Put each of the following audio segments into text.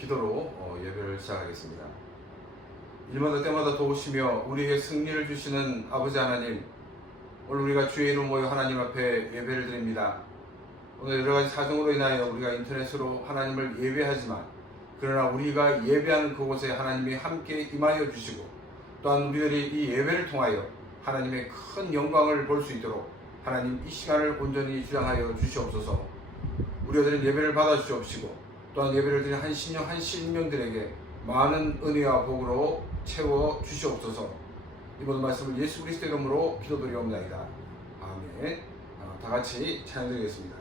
기도로 예배를 시작하겠습니다. 일마다 때마다 도우시며 우리에게 승리를 주시는 아버지 하나님, 오늘 우리가 주의 이름 모여 하나님 앞에 예배를 드립니다. 오늘 여러가지 사정으로 인하여 우리가 인터넷으로 하나님을 예배하지만, 그러나 우리가 예배하는 그곳에 하나님이 함께 임하여 주시고, 또한 우리들이 이 예배를 통하여 하나님의 큰 영광을 볼 수 있도록 하나님 이 시간을 온전히 주장하여 주시옵소서. 우리들은 예배를 받아 주시옵시고, 또한 예배를 드리는 한 신령 한 신명들에게 많은 은혜와 복으로 채워 주시옵소서. 이번 말씀을 예수 그리스도의 이름으로 기도드리옵나이다. 아멘. 다 같이 찬양드리겠습니다.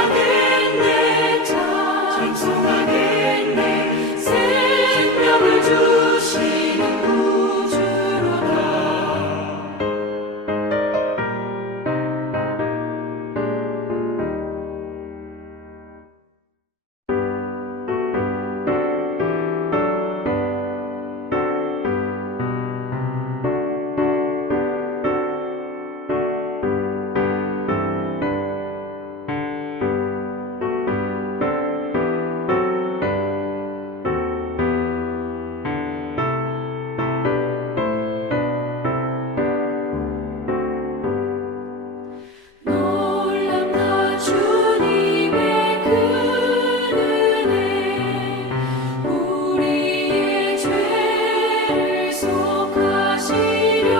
찬송하겠네 찬송하겠네 생명을 주시는 구주로다. 놀랍다 주님의 그 은혜 우리의 죄를 속하시려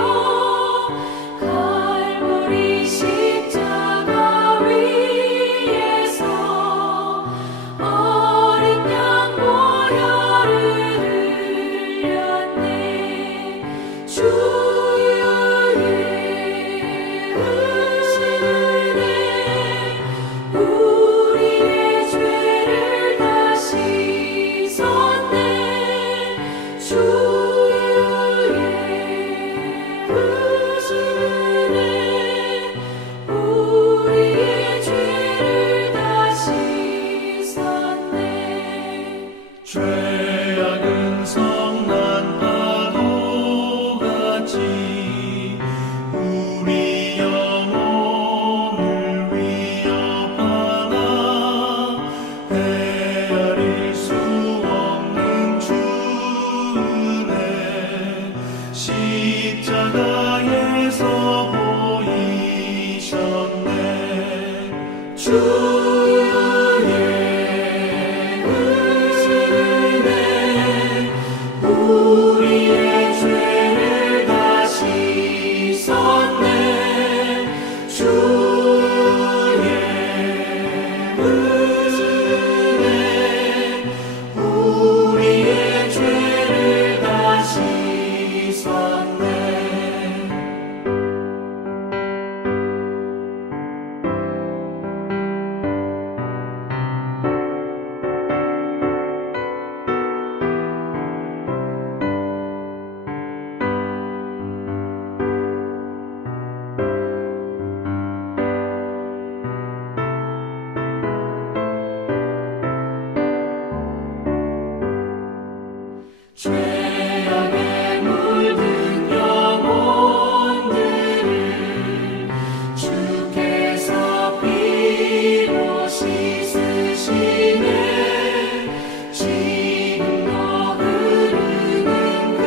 갈보리 십자가 위에서 어린 양 보혈을 흘렸네. 주의 은혜 우리의 죄를 다 씻었네. 주의 은혜 우리의 죄를 다 씻었네. 죄악은 성난 파도같이 우리 영혼을 위협하나 헤아릴 수 없는 주 은혜 십자가에서 보이셨네. 주의 은혜 우리의 죄를 다 씻었네. 주의 은혜 우리의 죄를 다 씻었네. 죄악에 물든 영혼들을 주께서 피로 씻으시네. 지금도 흐르는 그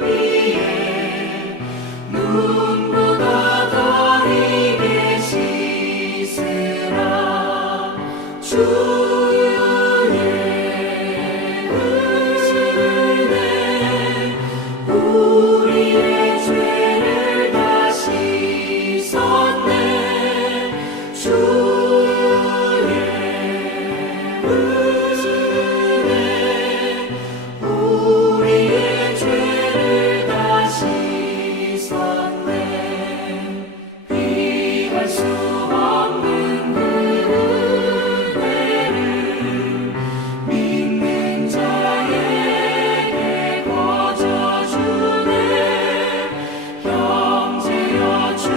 피에 눈보다 더 희게 씻으라. 주의 은혜 우리의 죄를 다 씻었네. 주의 은혜 우리의 죄를 다 씻었네. 비할 수 없는 그 은혜를 믿는 자에게 거저주네. 형제여 주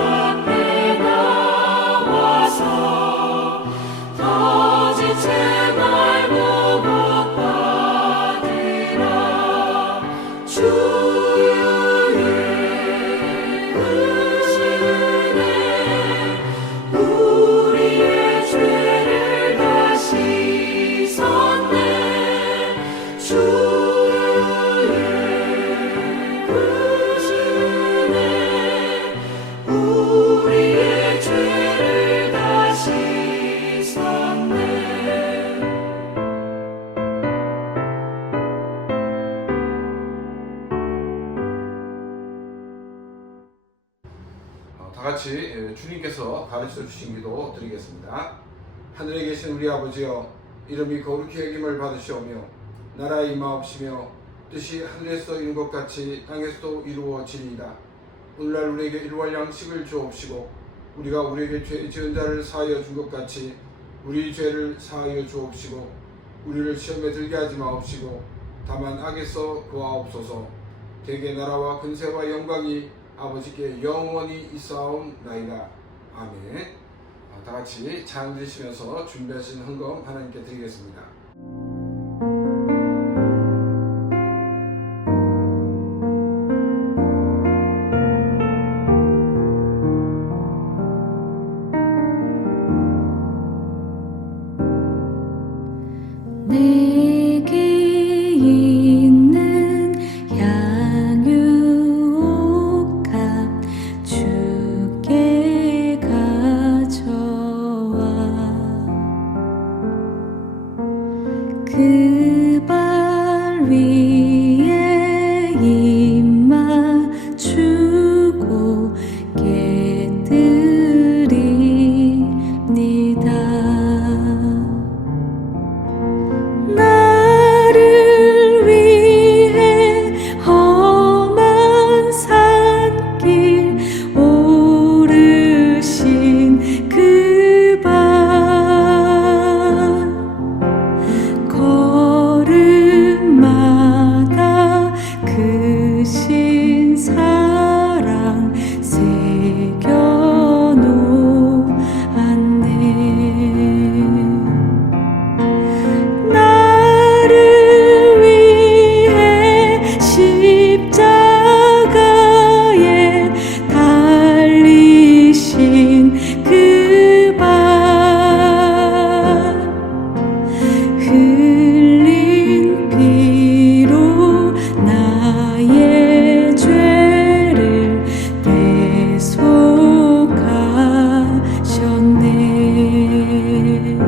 앞에 나와서 더 지체 말고 복 받으라. 주의 은혜 우리의 죄를 다 씻었네. 주의 은혜 우리의 죄를 다 씻었네. 다 같이 주님께서 가르쳐 주신 기도 드리겠습니다. 하늘에 계신 우리 아버지여, 이름이 거룩히 여김을 받으시오며 나라의 임하옵시며 뜻이 하늘에서 이룬 것 같이 땅에서도 이루어지리이다. 오늘날 우리에게 일용할 양식을 주옵시고 우리가 우리에게 죄 지은 자를 사하여 준 것 같이 우리 죄를 사하여 주옵시고 우리를 시험에 들게 하지 마옵시고 다만 악에서 구하옵소서. 대개 나라와 근세와 영광이 아버지께 영원히 있사옵나이다. 아멘. 다 같이 찬양 드리시면서 준비하신 헌금 하나님께 드리겠습니다. 내게 있는 향유옥합 주께 가져와 그 발 위에 입 맞추고 깨뜨립니다. 나를 위해 험한 산길 오르신 그 발 걸음마다 크신 사랑 새겨놓았네. 나를 위해 십자가에 달리신 그 발 흘린 피로 나의 죄를 대속하셨네.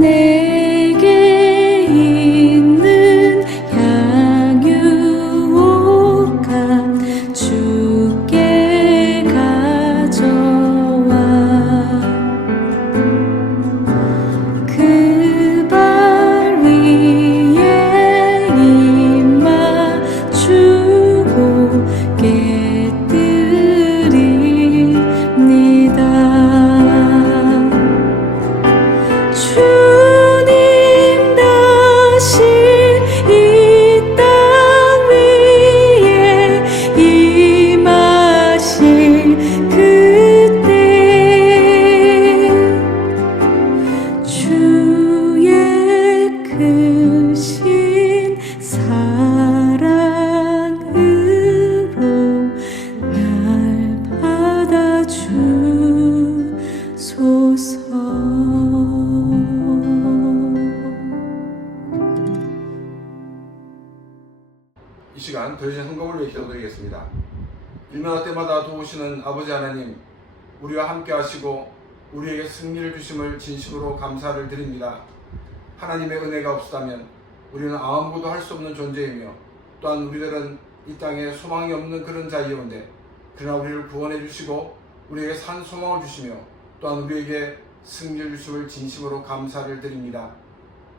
내게 있는 향유옥합 주께 가져와 그 발 위에 입 맞추고 깨뜨립니다. 주님 다시 이 땅 위에 임하실 그때 주의 크신 사랑으로 날 받아주소서. 이 시간 더해진 헌금을 위해 기도드리겠습니다. 일마다 때마다 도우시는 아버지 하나님, 우리와 함께 하시고 우리에게 승리를 주심을 진심으로 감사를 드립니다. 하나님의 은혜가 없었다면 우리는 아무것도 할 수 없는 존재이며 또한 우리들은 이 땅에 소망이 없는 그런 자이온데 그러나 우리를 구원해 주시고 우리에게 산 소망을 주시며 또한 우리에게 승리를 주심을 진심으로 감사를 드립니다.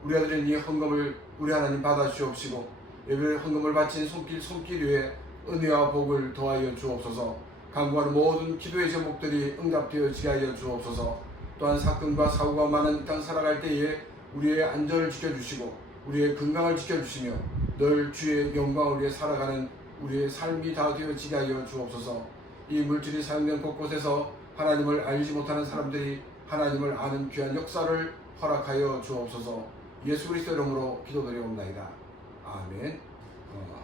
우리가 드린 이 헌금을 우리 하나님 받아 주옵시고 예배 헌금을 바친 손길 위에 은혜와 복을 더하여 주옵소서. 간구하는 모든 기도의 제목들이 응답되어지게 하여 주옵소서. 또한 사건과 사고가 많은 이 땅 살아갈 때에 우리의 안전을 지켜주시고 우리의 건강을 지켜주시며 늘 주의 영광을 위해 살아가는 우리의 삶이 다 되어지게 하여 주옵소서. 이 물질이 사용된 곳곳에서 하나님을 알지 못하는 사람들이 하나님을 아는 귀한 역사를 허락하여 주옵소서. 예수 그리스도 이름으로 기도드리옵나이다. 아멘.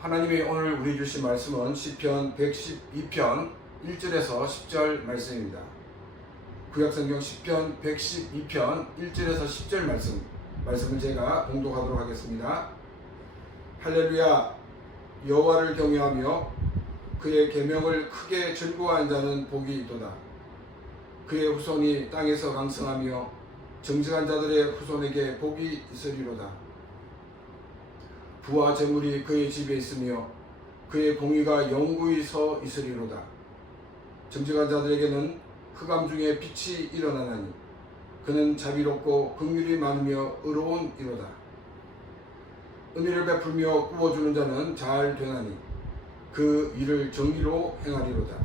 하나님이 오늘 우리 주신 말씀은 시편 112편 1절에서 10절 말씀입니다. 구약성경 시편 112편 1절에서 10절 말씀을 제가 봉독하도록 하겠습니다. 할렐루야. 여호와를 경외하며 그의 계명을 크게 즐거워하는 자는 복이 있도다. 그의 후손이 땅에서 강성하며 정직한 자들의 후손에게 복이 있으리로다. 부와 재물이 그의 집에 있으며 그의 공의가 영구히 서 있으리로다. 정직한 자들에게는 흑암 중에 빛이 일어나나니 그는 자비롭고 긍휼이 많으며 의로운 이로다. 은혜를 베풀며 구워주는 자는 잘 되나니 그 일을 정의로 행하리로다.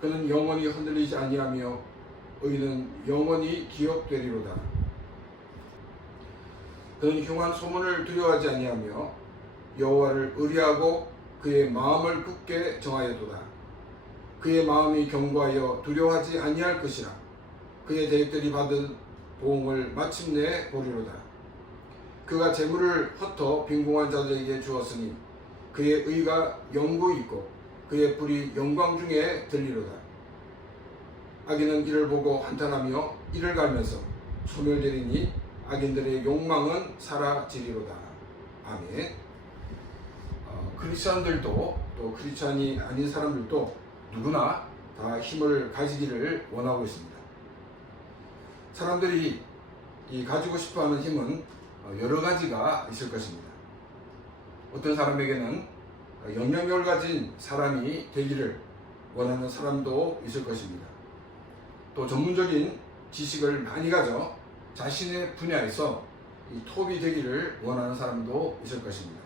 그는 영원히 흔들리지 아니하며 의인은 영원히 기억되리로다. 그는 흉한 소문을 두려워하지 아니하며 여호와를 의리하고 그의 마음을 굳게 정하여도다. 그의 마음이 견고하여 두려워하지 아니할 것이라. 그의 대적들이 받은 보응을 마침내 보리로다. 그가 재물을 흩어 빈궁한 자들에게 주었으니 그의 의가 영구히 있고 그의 뿔이 영광 중에 들리로다. 악인은 이를 보고 한탄하며 이를 갈면서 소멸되리니 악인들의 욕망은 사라지리로다. 아멘. 크리스천들도 또 크리스천이 아닌 사람들도 누구나 다 힘을 가지기를 원하고 있습니다. 사람들이 이 가지고 싶어하는 힘은 여러 가지가 있을 것입니다. 어떤 사람에게는 영향력을 가진 사람이 되기를 원하는 사람도 있을 것입니다. 또 전문적인 지식을 많이 가져 자신의 분야에서 이 톱이 되기를 원하는 사람도 있을 것입니다.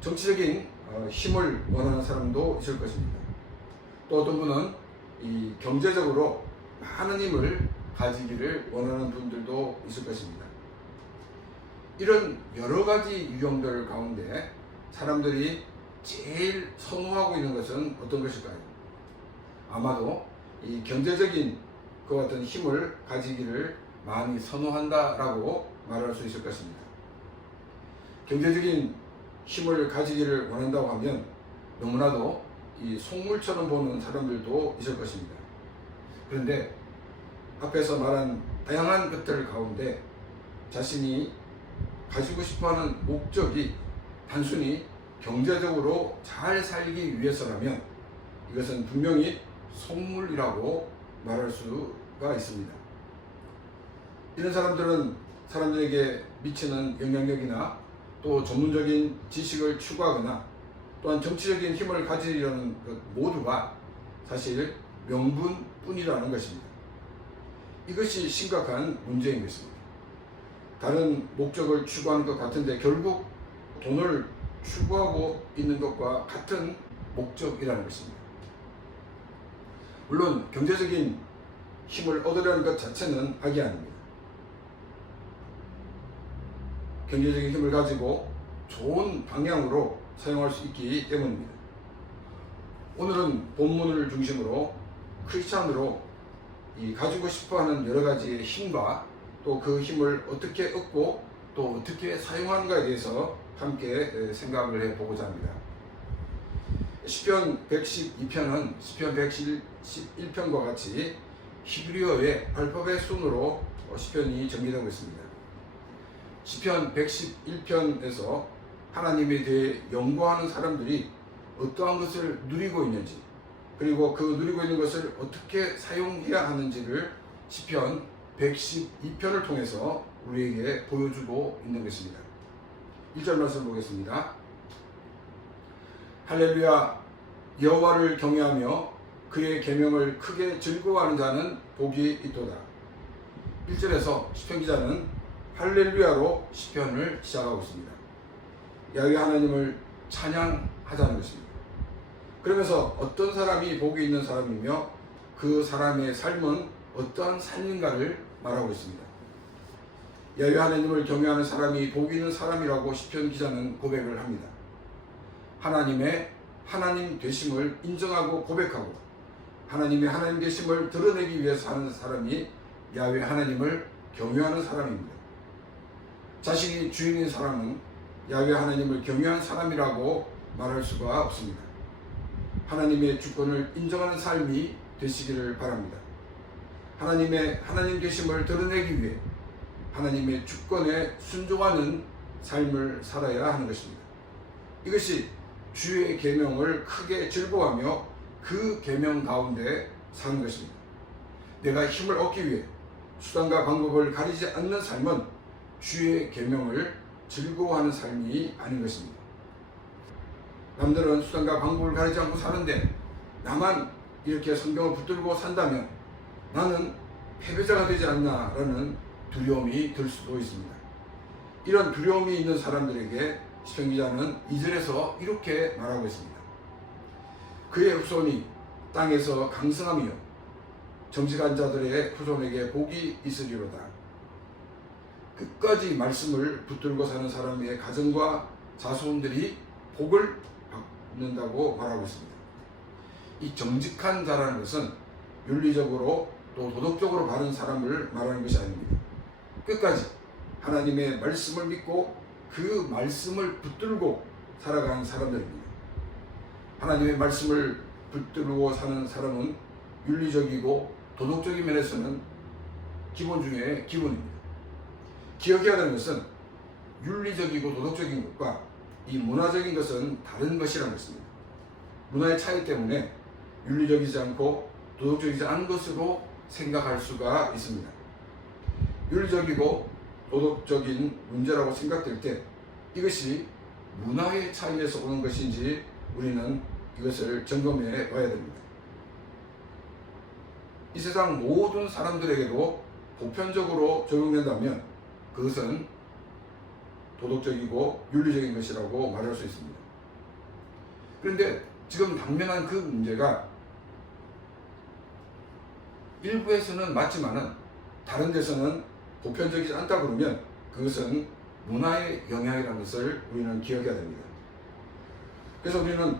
정치적인 힘을 원하는 사람도 있을 것입니다. 또 어떤 분은 이 경제적으로 많은 힘을 가지기를 원하는 분들도 있을 것입니다. 이런 여러 가지 유형들 가운데 사람들이 제일 선호하고 있는 것은 어떤 것일까요? 아마도 이 경제적인 그 같은 힘을 가지기를 많이 선호한다라고 말할 수 있을 것입니다. 경제적인 힘을 가지기를 원한다고 하면 너무나도 이 속물처럼 보는 사람들도 있을 것입니다. 그런데 앞에서 말한 다양한 것들 가운데 자신이 가지고 싶어하는 목적이 단순히 경제적으로 잘 살기 위해서라면 이것은 분명히 속물이라고 말할 수가 있습니다. 이런 사람들은 사람들에게 미치는 영향력이나 또 전문적인 지식을 추구하거나 또한 정치적인 힘을 가지려는 것 모두가 사실 명분뿐이라는 것입니다. 이것이 심각한 문제인 것입니다. 다른 목적을 추구하는 것 같은데 결국 돈을 추구하고 있는 것과 같은 목적이라는 것입니다. 물론 경제적인 힘을 얻으려는 것 자체는 악이 아닙니다. 경제적인 힘을 가지고 좋은 방향으로 사용할 수 있기 때문입니다. 오늘은 본문을 중심으로 크리스찬으로 이 가지고 싶어하는 여러 가지의 힘과 또 그 힘을 어떻게 얻고 또 어떻게 사용하는가에 대해서 함께 생각을 해보고자 합니다. 시편 112편은 시편 111편과 같이 히브리어의 알파벳 순으로 시편이 전개되고 있습니다. 시편 111편에서 하나님에 대해 연구하는 사람들이 어떠한 것을 누리고 있는지 그리고 그 누리고 있는 것을 어떻게 사용해야 하는지를 시편 112편을 통해서 우리에게 보여주고 있는 것입니다. 1절 말씀 보겠습니다. 할렐루야, 여호와를 경외하며 그의 계명을 크게 즐거워하는 자는 복이 있도다. 1절에서 시편 기자는 할렐루야로 시편을 시작하고 있습니다. 야훼 하나님을 찬양하자는 것입니다. 그러면서 어떤 사람이 복이 있는 사람이며 그 사람의 삶은 어떠한 삶인가를 말하고 있습니다. 야훼 하나님을 경외하는 사람이 복이 있는 사람이라고 시편 기자는 고백을 합니다. 하나님의 하나님 되심을 인정하고 고백하고 하나님의 하나님 되심을 드러내기 위해서 사는 사람이 야훼 하나님을 경외하는 사람입니다. 자신이 주인인 사람은 야훼 하나님을 경외한 사람이라고 말할 수가 없습니다. 하나님의 주권을 인정하는 삶이 되시기를 바랍니다. 하나님의 하나님 되심을 드러내기 위해 하나님의 주권에 순종하는 삶을 살아야 하는 것입니다. 이것이 주의 계명을 크게 즐거워하며 그 계명 가운데 사는 것입니다. 내가 힘을 얻기 위해 수단과 방법을 가리지 않는 삶은 주의 계명을 즐거워하는 삶이 아닌 것입니다. 남들은 수단과 방법을 가리지 않고 사는데 나만 이렇게 성경을 붙들고 산다면 나는 패배자가 되지 않나라는 두려움이 들 수도 있습니다. 이런 두려움이 있는 사람들에게 시편 기자는 2절에서 이렇게 말하고 있습니다. 그의 후손이 땅에서 강성하며 정직한 자들의 후손에게 복이 있으리로다. 끝까지 말씀을 붙들고 사는 사람의 가정과 자손들이 복을 받는다고 말하고 있습니다. 이 정직한 자라는 것은 윤리적으로 또 도덕적으로 바른 사람을 말하는 것이 아닙니다. 끝까지 하나님의 말씀을 믿고 그 말씀을 붙들고 살아가는 사람들입니다. 하나님의 말씀을 붙들고 사는 사람은 윤리적이고 도덕적인 면에서는 기본 중에 기본입니다. 기억해야 하는 것은 윤리적이고 도덕적인 것과 이 문화적인 것은 다른 것이라는 것입니다. 문화의 차이 때문에 윤리적이지 않고 도덕적이지 않은 것으로 생각할 수가 있습니다. 윤리적이고 도덕적인 문제라고 생각될 때 이것이 문화의 차이에서 오는 것인지 우리는 이것을 점검해 봐야 됩니다. 이 세상 모든 사람들에게도 보편적으로 적용된다면 그것은 도덕적이고 윤리적인 것이라고 말할 수 있습니다. 그런데 지금 당면한 그 문제가 일부에서는 맞지만은 다른 데서는 보편적이지 않다 그러면 그것은 문화의 영향이라는 것을 우리는 기억해야 됩니다. 그래서 우리는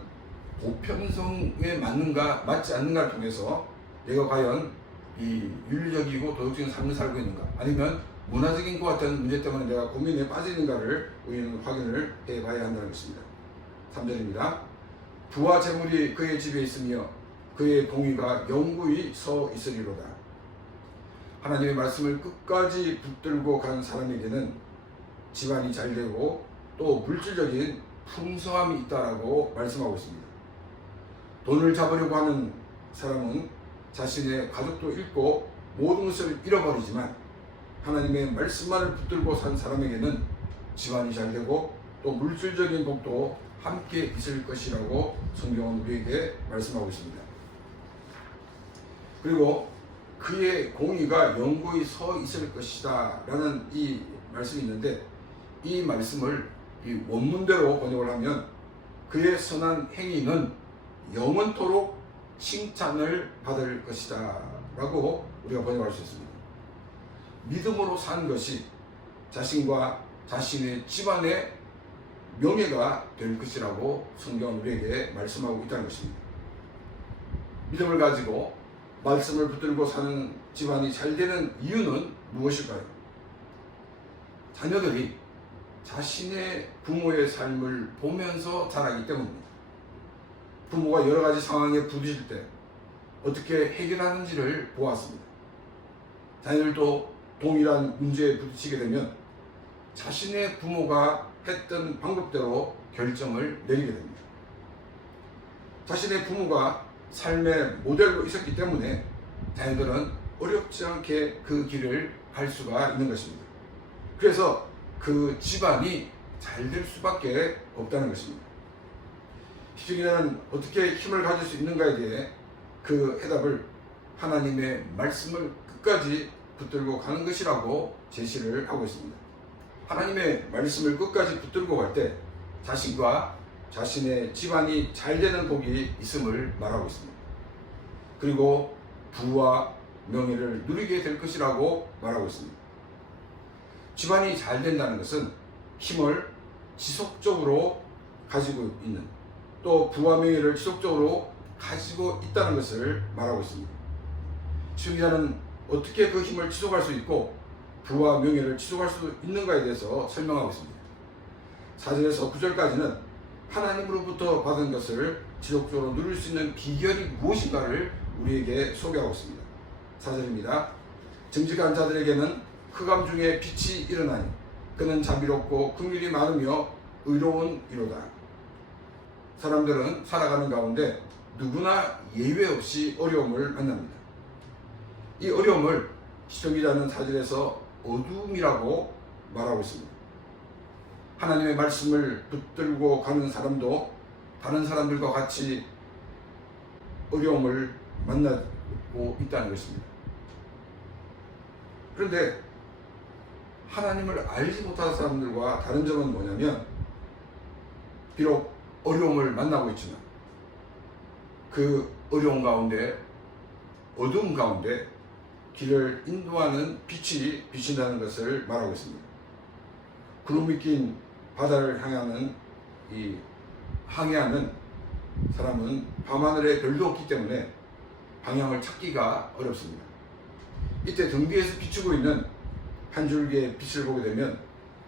보편성에 맞는가 맞지 않는가를 통해서 내가 과연 이 윤리적이고 도덕적인 삶을 살고 있는가 아니면 문화적인 것 같은 문제 때문에 내가 고민에 빠져 있는가를 우리는 확인을 해봐야 한다는 것입니다. 3절입니다. 부와 재물이 그의 집에 있으며 그의 공의가 영구히 서 있으리로다. 하나님의 말씀을 끝까지 붙들고 간 사람에게는 집안이 잘 되고 또 물질적인 풍성함이 있다라고 말씀하고 있습니다. 돈을 잡으려고 하는 사람은 자신의 가족도 잃고 모든 것을 잃어버리지만 하나님의 말씀만을 붙들고 산 사람에게는 집안이 잘 되고 또 물질적인 복도 함께 있을 것이라고 성경은 우리에게 말씀하고 있습니다. 그리고 그의 공의가 영구히 서 있을 것이다 라는 이 말씀이 있는데 이 말씀을 이 원문대로 번역을 하면 그의 선한 행위는 영원토록 칭찬을 받을 것이다 라고 우리가 번역할 수 있습니다. 믿음으로 산 것이 자신과 자신의 집안의 명예가 될 것이라고 성경은 우리에게 말씀하고 있다는 것입니다. 믿음을 가지고 말씀을 붙들고 사는 집안이 잘 되는 이유는 무엇일까요? 자녀들이 자신의 부모의 삶을 보면서 자라기 때문입니다. 부모가 여러 가지 상황에 부딪힐 때 어떻게 해결하는지를 보았습니다. 자녀들도 동일한 문제에 부딪히게 되면 자신의 부모가 했던 방법대로 결정을 내리게 됩니다. 자신의 부모가 삶의 모델로 있었기 때문에 자녀들은 어렵지 않게 그 길을 갈 수가 있는 것입니다. 그래서 그 집안이 잘 될 수밖에 없다는 것입니다. 시중에는 어떻게 힘을 가질 수 있는가에 대해 그 해답을 하나님의 말씀을 끝까지 붙들고 가는 것이라고 제시를 하고 있습니다. 하나님의 말씀을 끝까지 붙들고 갈 때 자신과 자신의 집안이 잘 되는 복이 있음을 말하고 있습니다. 그리고 부와 명예를 누리게 될 것이라고 말하고 있습니다. 집안이 잘 된다는 것은 힘을 지속적으로 가지고 있는 또 부와 명예를 지속적으로 가지고 있다는 것을 말하고 있습니다. 시청자는 어떻게 그 힘을 지속할 수 있고 부와 명예를 지속할 수 있는가에 대해서 설명하고 있습니다. 4절에서 9절까지는 하나님으로부터 받은 것을 지속적으로 누릴 수 있는 비결이 무엇인가를 우리에게 소개하고 있습니다. 4절입니다. 정직한 자들에게는 흑암 중에 빛이 일어나니 그는 자비롭고 긍휼이 많으며 의로운 이로다. 사람들은 살아가는 가운데 누구나 예외 없이 어려움을 만납니다. 이 어려움을 시청기자는 4절에서 어둠이라고 말하고 있습니다. 하나님의 말씀을 붙들고 가는 사람도 다른 사람들과 같이 어려움을 만나고 있다는 것입니다. 그런데 하나님을 알지 못하는 사람들과 다른 점은 뭐냐면 비록 어려움을 만나고 있지만 그 어려운 가운데, 어두운 가운데 길을 인도하는 빛이 비친다는 것을 말하고 있습니다. 구름이 낀 바다를 항해하는 사람은 밤하늘에 별도 없기 때문에 방향을 찾기가 어렵습니다. 이때 등 뒤에서 비추고 있는 한 줄기의 빛을 보게 되면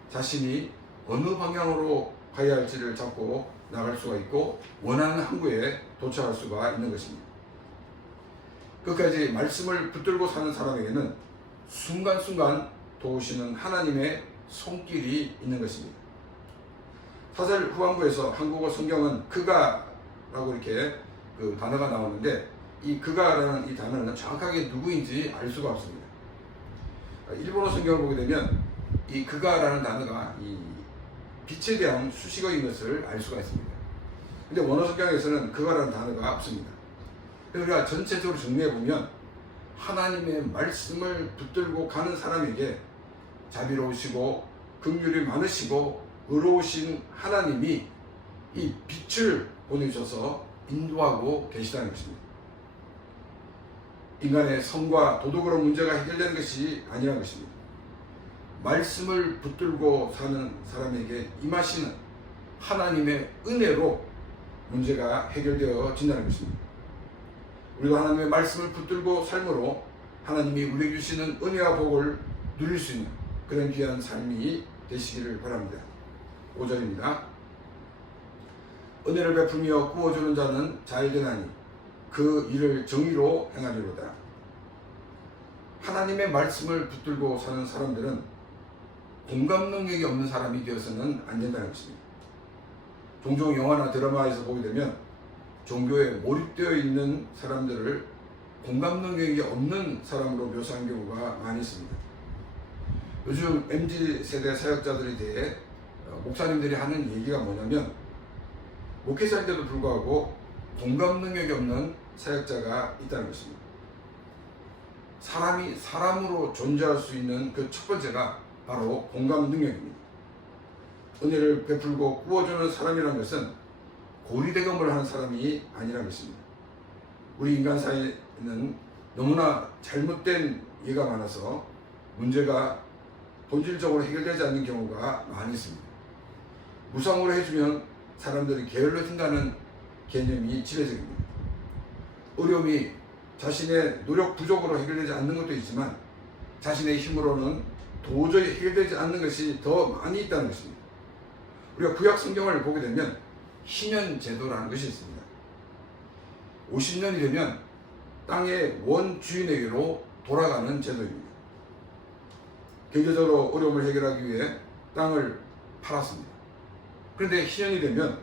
자신이 어느 방향으로 가야 할지를 잡고 나갈 수가 있고 원하는 항구에 도착할 수가 있는 것입니다. 끝까지 말씀을 붙들고 사는 사람에게는 순간순간 도우시는 하나님의 손길이 있는 것입니다. 사절 후반부에서 한국어 성경은 그가라고 이렇게 그 단어가 나오는데, 이 그가라는 이 단어는 정확하게 누구인지 알 수가 없습니다. 일본어 성경을 보게 되면 이 그가라는 단어가 이 빛에 대한 수식어인 것을 알 수가 있습니다. 근데 원어 성경에서는 그가라는 단어가 없습니다. 그래서 우리가 전체적으로 정리해 보면 하나님의 말씀을 붙들고 가는 사람에게 자비로우시고 긍휼이 많으시고 의로우신 하나님이 이 빛을 보내셔서 인도하고 계시다는 것입니다. 인간의 성과 도덕으로 문제가 해결되는 것이 아니라는 것입니다. 말씀을 붙들고 사는 사람에게 임하시는 하나님의 은혜로 문제가 해결되어진다는 것입니다. 우리가 하나님의 말씀을 붙들고 삶으로 하나님이 우리에게 주시는 은혜와 복을 누릴 수 있는 그런 귀한 삶이 되시기를 바랍니다. 5절입니다. 은혜를 베풀며 구워주는 자는 잘되나니 그 일을 정의로 행하리로다. 하나님의 말씀을 붙들고 사는 사람들은 공감 능력이 없는 사람이 되어서는 안 된다는 것입니다. 종종 영화나 드라마에서 보게 되면 종교에 몰입되어 있는 사람들을 공감 능력이 없는 사람으로 묘사한 경우가 많이 있습니다. 요즘 MZ세대 사역자들에 대해 목사님들이 하는 얘기가 뭐냐면, 목회자인데도 불구하고 공감 능력이 없는 사역자가 있다는 것입니다. 사람이 사람으로 존재할 수 있는 그 첫 번째가 바로 공감 능력입니다. 은혜를 베풀고 구워주는 사람이라는 것은 고리대금을 하는 사람이 아니라는 것입니다. 우리 인간 사회는 너무나 잘못된 예가 많아서 문제가 본질적으로 해결되지 않는 경우가 많이 있습니다. 무상으로 해주면 사람들이 게을러진다는 개념이 지배적입니다. 어려움이 자신의 노력 부족으로 해결되지 않는 것도 있지만 자신의 힘으로는 도저히 해결되지 않는 것이 더 많이 있다는 것입니다. 우리가 구약 성경을 보게 되면 희년 제도라는 것이 있습니다. 50년이 되면 땅의 원주인에게로 돌아가는 제도입니다. 경제적으로 어려움을 해결하기 위해 땅을 팔았습니다. 그런데 희년이 되면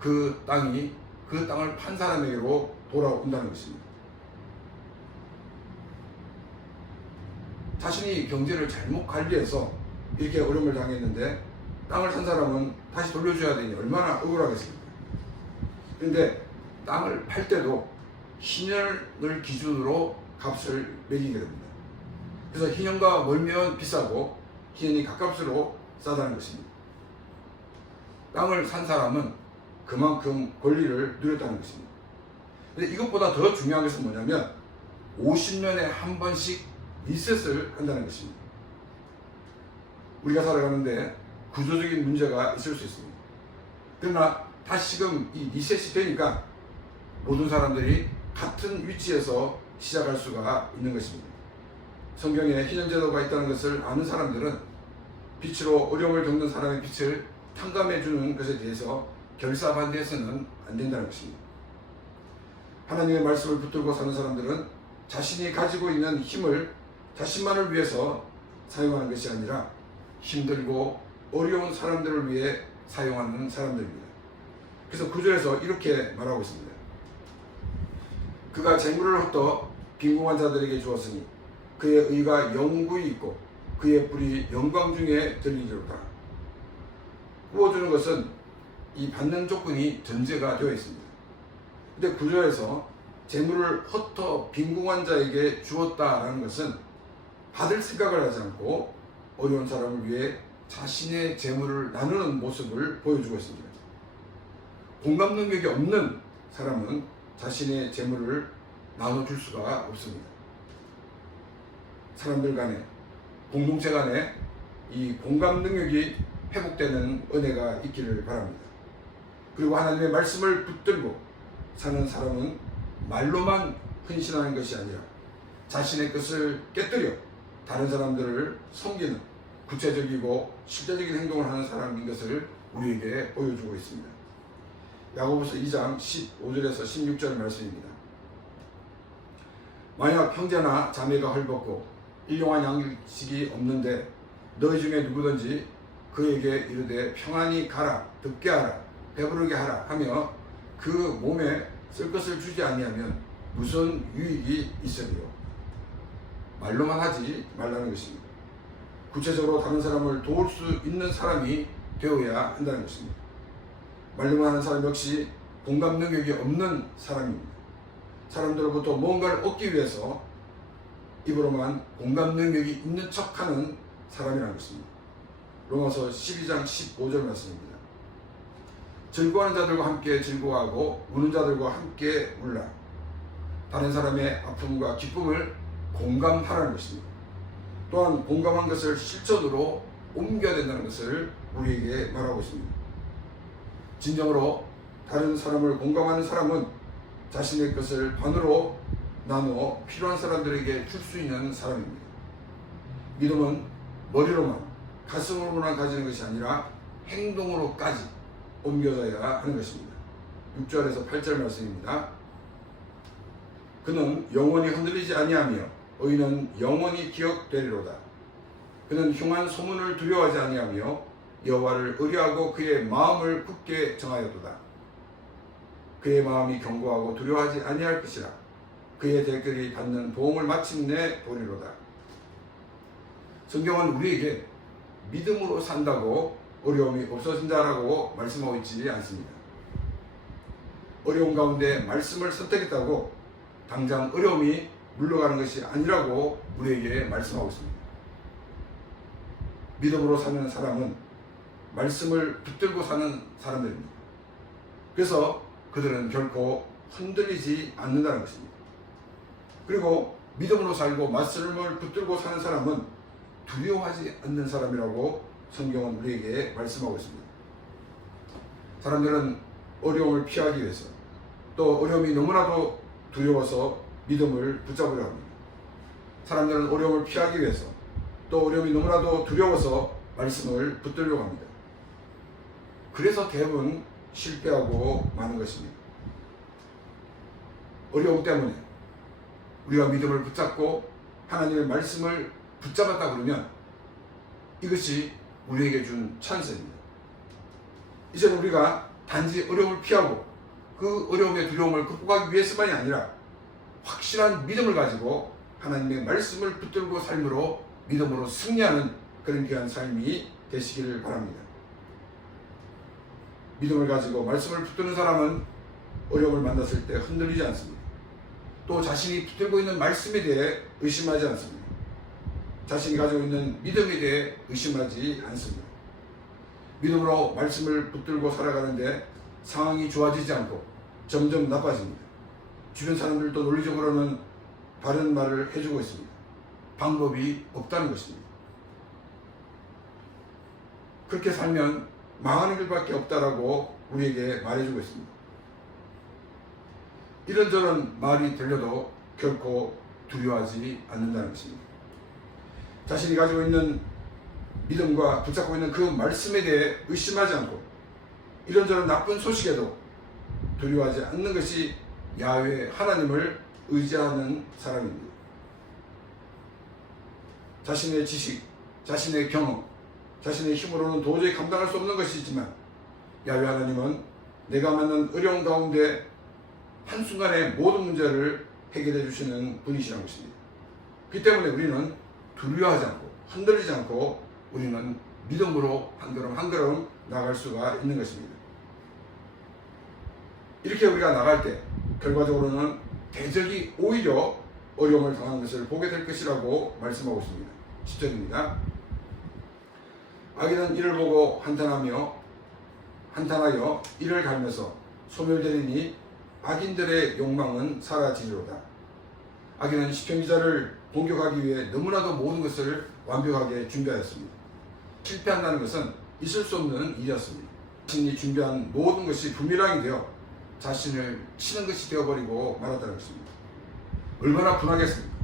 그 땅을 판 사람에게로 돌아온다는 것입니다. 자신이 경제를 잘못 관리해서 이렇게 어려움을 당했는데 땅을 산 사람은 다시 돌려줘야 되니 얼마나 억울하겠습니까? 그런데 땅을 팔 때도 희년을 기준으로 값을 매기게 됩니다. 그래서 희년과 멀면 비싸고 희년이 가깝수록 싸다는 것입니다. 땅을 산 사람은 그만큼 권리를 누렸다는 것입니다. 근데 이것보다 더 중요한 것은 뭐냐면 50년에 한 번씩 리셋을 한다는 것입니다. 우리가 살아가는데 구조적인 문제가 있을 수 있습니다. 그러나 다시금 이 리셋이 되니까 모든 사람들이 같은 위치에서 시작할 수가 있는 것입니다. 성경에 희년제도가 있다는 것을 아는 사람들은 빛으로 어려움을 겪는 사람의 빛을 탕감해 주는 것에 대해서 결사반대해서는 안 된다는 것입니다. 하나님의 말씀을 붙들고 사는 사람들은 자신이 가지고 있는 힘을 자신만을 위해서 사용하는 것이 아니라 힘들고 어려운 사람들을 위해 사용하는 사람들입니다. 그래서 9절에서 이렇게 말하고 있습니다. 그가 재물을 헛어 빈궁한 자들에게 주었으니 그의 의가 영구히 있고 그의 뿔이 영광 중에 들리리로다. 구워주는 것은 이 받는 조건이 전제가 되어 있습니다. 근데 9절에서 재물을 헛어 빈궁한 자에게 주었다라는 것은 받을 생각을 하지 않고 어려운 사람을 위해 자신의 재물을 나누는 모습을 보여주고 있습니다. 공감 능력이 없는 사람은 자신의 재물을 나눠줄 수가 없습니다. 사람들 간에, 공동체 간에 이 공감 능력이 회복되는 은혜가 있기를 바랍니다. 그리고 하나님의 말씀을 붙들고 사는 사람은 말로만 헌신하는 것이 아니라 자신의 것을 깨뜨려 다른 사람들을 섬기는 구체적이고 실제적인 행동을 하는 사람인 것을 우리에게 보여주고 있습니다. 야고보서 2장 15절에서 16절 말씀입니다. 만약 형제나 자매가 헐벗고 일용할 양식이 없는데 너희 중에 누구든지 그에게 이르되 평안히 가라, 덥게 하라, 배부르게 하라 하며 그 몸에 쓸 것을 주지 아니하면 무슨 유익이 있으리요? 말로만 하지 말라는 것입니다. 구체적으로 다른 사람을 도울 수 있는 사람이 되어야 한다는 것입니다. 말로만 하는 사람 역시 공감 능력이 없는 사람입니다. 사람들로부터 뭔가를 얻기 위해서 입으로만 공감 능력이 있는 척하는 사람이라는 것입니다. 로마서 12장 15절 말씀입니다. 즐거워하는 자들과 함께 즐거워하고 우는 자들과 함께 울라. 다른 사람의 아픔과 기쁨을 공감하라는 것입니다. 또한 공감한 것을 실천으로 옮겨야 된다는 것을 우리에게 말하고 있습니다. 진정으로 다른 사람을 공감하는 사람은 자신의 것을 반으로 나누어 필요한 사람들에게 줄 수 있는 사람입니다. 믿음은 머리로만, 가슴으로만 가지는 것이 아니라 행동으로까지 옮겨져야 하는 것입니다. 6절에서 8절 말씀입니다. 그는 영원히 흔들리지 아니하며 의인은 영원히 기억되리로다. 그는 흉한 소문을 두려워하지 아니하며 여호와를 의뢰하고 그의 마음을 굳게 정하였도다. 그의 마음이 견고하고 두려워하지 아니할 것이라. 그의 대결이 받는 도움을 마침내 보리로다. 성경은 우리에게 믿음으로 산다고 어려움이 없어진다라고 말씀하고 있지 않습니다. 어려움 가운데 말씀을 선택했다고 당장 어려움이 물러가는 것이 아니라고 우리에게 말씀하고 있습니다. 믿음으로 사는 사람은 말씀을 붙들고 사는 사람들입니다. 그래서 그들은 결코 흔들리지 않는다는 것입니다. 그리고 믿음으로 살고 말씀을 붙들고 사는 사람은 두려워하지 않는 사람이라고 성경은 우리에게 말씀하고 있습니다. 사람들은 어려움을 피하기 위해서 또 어려움이 너무나도 두려워서 믿음을 붙잡으려 합니다. 사람들은 어려움을 피하기 위해서 또 어려움이 너무나도 두려워서 말씀을 붙들려고 합니다. 그래서 대부분 실패하고 마는 것입니다. 어려움 때문에 우리가 믿음을 붙잡고 하나님의 말씀을 붙잡았다 그러면 이것이 우리에게 준 찬스입니다. 이제는 우리가 단지 어려움을 피하고 그 어려움의 두려움을 극복하기 위해서만이 아니라 확실한 믿음을 가지고 하나님의 말씀을 붙들고 삶으로 믿음으로 승리하는 그런 귀한 삶이 되시기를 바랍니다. 믿음을 가지고 말씀을 붙드는 사람은 어려움을 만났을 때 흔들리지 않습니다. 또 자신이 붙들고 있는 말씀에 대해 의심하지 않습니다. 자신이 가지고 있는 믿음에 대해 의심하지 않습니다. 믿음으로 말씀을 붙들고 살아가는데 상황이 좋아지지 않고 점점 나빠집니다. 주변 사람들도 논리적으로는 다른 말을 해주고 있습니다. 방법이 없다는 것입니다. 그렇게 살면 망하는 길밖에 없다라고 우리에게 말해주고 있습니다. 이런저런 말이 들려도 결코 두려워하지 않는다는 것입니다. 자신이 가지고 있는 믿음과 붙잡고 있는 그 말씀에 대해 의심하지 않고 이런저런 나쁜 소식에도 두려워하지 않는 것이 야훼 하나님을 의지하는 사람입니다. 자신의 지식, 자신의 경험, 자신의 힘으로는 도저히 감당할 수 없는 것이지만 야훼 하나님은 내가 만난 어려운 가운데 한순간에 모든 문제를 해결해 주시는 분이시라는 것입니다. 그렇기 때문에 우리는 두려워하지 않고 흔들리지 않고 우리는 믿음으로 한 걸음 한 걸음 나갈 수가 있는 것입니다. 이렇게 우리가 나갈 때 결과적으로는 대적이 오히려 어려움을 당하는 것을 보게 될 것이라고 말씀하고 있습니다. 10절입니다. 악인은 이를 보고 한탄하여 이를 갈면서 소멸되리니 악인들의 욕망은 사라지리로다. 악인은 시편 기자를 공격하기 위해 너무나도 모든 것을 완벽하게 준비하였습니다. 실패한다는 것은 있을 수 없는 일이었습니다. 자신이 준비한 모든 것이 부미랑이 되어 자신을 치는 것이 되어버리고 말았다는 것입니다. 얼마나 분하겠습니까?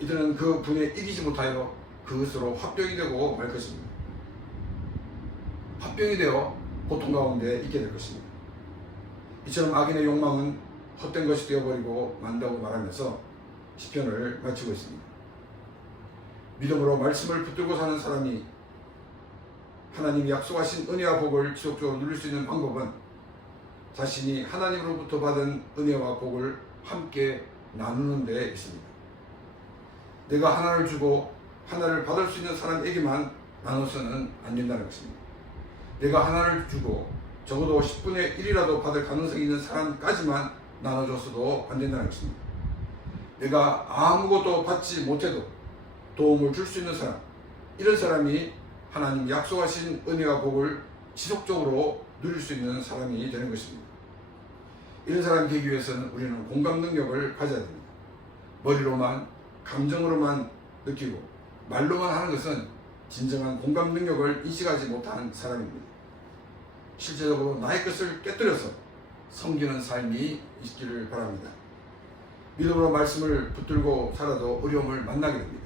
이들은 그 분에 이기지 못하여 그것으로 화병이 되고 말 것입니다. 화병이 되어 고통 가운데 있게 될 것입니다. 이처럼 악인의 욕망은 헛된 것이 되어버리고 만다고 말하면서 시편을 마치고 있습니다. 믿음으로 말씀을 붙들고 사는 사람이 하나님이 약속하신 은혜와 복을 지속적으로 누릴 수 있는 방법은 자신이 하나님으로부터 받은 은혜와 복을 함께 나누는 데 있습니다. 내가 하나를 주고 하나를 받을 수 있는 사람에게만 나눠서는 안 된다는 것입니다. 내가 하나를 주고 적어도 10분의 1이라도 받을 가능성이 있는 사람까지만 나눠줬어도 안 된다는 것입니다. 내가 아무것도 받지 못해도 도움을 줄 수 있는 사람, 이런 사람이 하나님 약속하신 은혜와 복을 지속적으로 누릴 수 있는 사람이 되는 것입니다. 이런 사람이 되기 위해서는 우리는 공감 능력을 가져야 됩니다. 머리로만, 감정으로만 느끼고 말로만 하는 것은 진정한 공감 능력을 인식하지 못한 사람입니다. 실제적으로 나의 것을 깨뜨려서 섬기는 삶이 있기를 바랍니다. 믿음으로 말씀을 붙들고 살아도 어려움을 만나게 됩니다.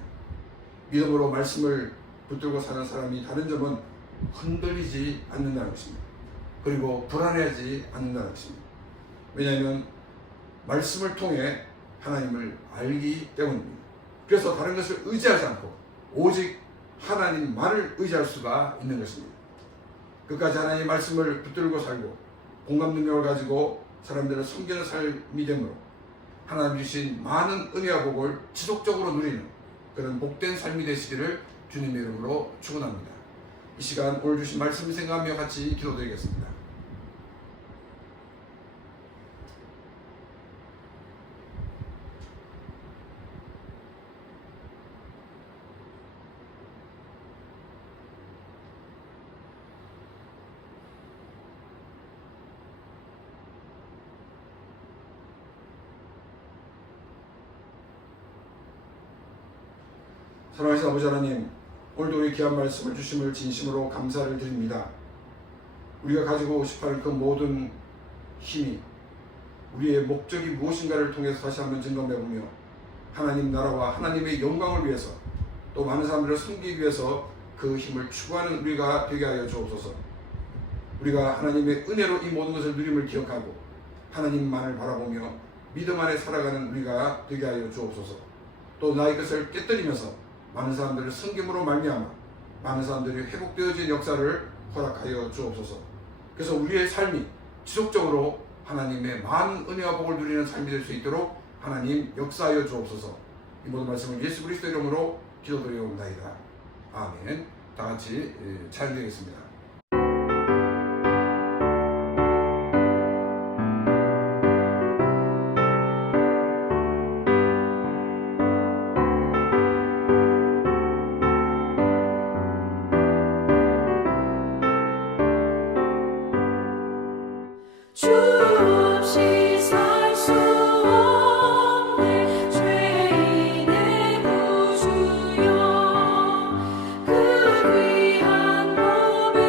믿음으로 말씀을 붙들고 사는 사람이 다른 점은 흔들리지 않는다는 것입니다. 그리고 불안해하지 않는다는 것입니다. 왜냐하면 말씀을 통해 하나님을 알기 때문입니다. 그래서 다른 것을 의지하지 않고 오직 하나님만을 의지할 수가 있는 것입니다. 끝까지 하나님의 말씀을 붙들고 살고 공감 능력을 가지고 사람들을 섬기는 삶이 되므로 하나님 주신 많은 은혜와 복을 지속적으로 누리는 그런 복된 삶이 되시기를 주님의 이름으로 축원합니다. 이 시간 오늘 주신 말씀 생각하며 같이 기도드리겠습니다. 사랑하신 아버지 하나님, 오늘도 우리 귀한 말씀을 주심을 진심으로 감사를 드립니다. 우리가 가지고 싶어하는 그 모든 힘이 우리의 목적이 무엇인가를 통해서 다시 한번 점검해보며 하나님 나라와 하나님의 영광을 위해서 또 많은 사람들을 섬기기 위해서 그 힘을 추구하는 우리가 되게 하여 주옵소서. 우리가 하나님의 은혜로 이 모든 것을 누림을 기억하고 하나님만을 바라보며 믿음 안에 살아가는 우리가 되게 하여 주옵소서. 또 나의 것을 깨뜨리면서 많은 사람들을 섬김으로 말미암아 많은 사람들이 회복되어진 역사를 허락하여 주옵소서. 그래서 우리의 삶이 지속적으로 하나님의 많은 은혜와 복을 누리는 삶이 될 수 있도록 하나님 역사하여 주옵소서. 이 모든 말씀을 예수 그리스도 이름으로 기도드리옵나이다. 아멘. 다 같이 찬양드리겠습니다. 주 없이 살 수 없네 죄인의 구주여 그 귀한 몸에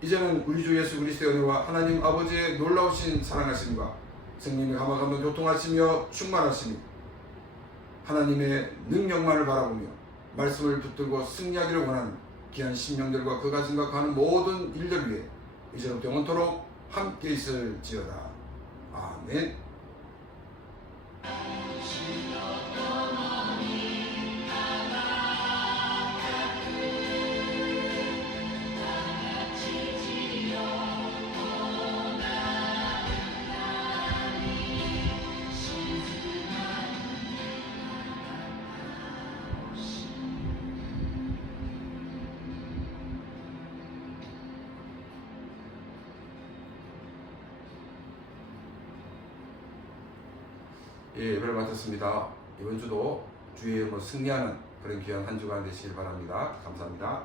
이제는 우리 주 예수 그리스도의 은혜와 하나님 아버지의 놀라우신 사랑하심과 성령의 감화감동 교통하시며 충만하심이 하나님의 능력만을 바라보며 말씀을 붙들고 승리하기를 원하는 귀한 심령들과 그 가정과 가는 모든 일들을 위해 이제부터 영원토록 함께 있을지어다. 아멘. 예, 예배를 마쳤습니다. 이번 주도 주의 이름으로 승리하는 그런 귀한 한 주간 되시길 바랍니다. 감사합니다.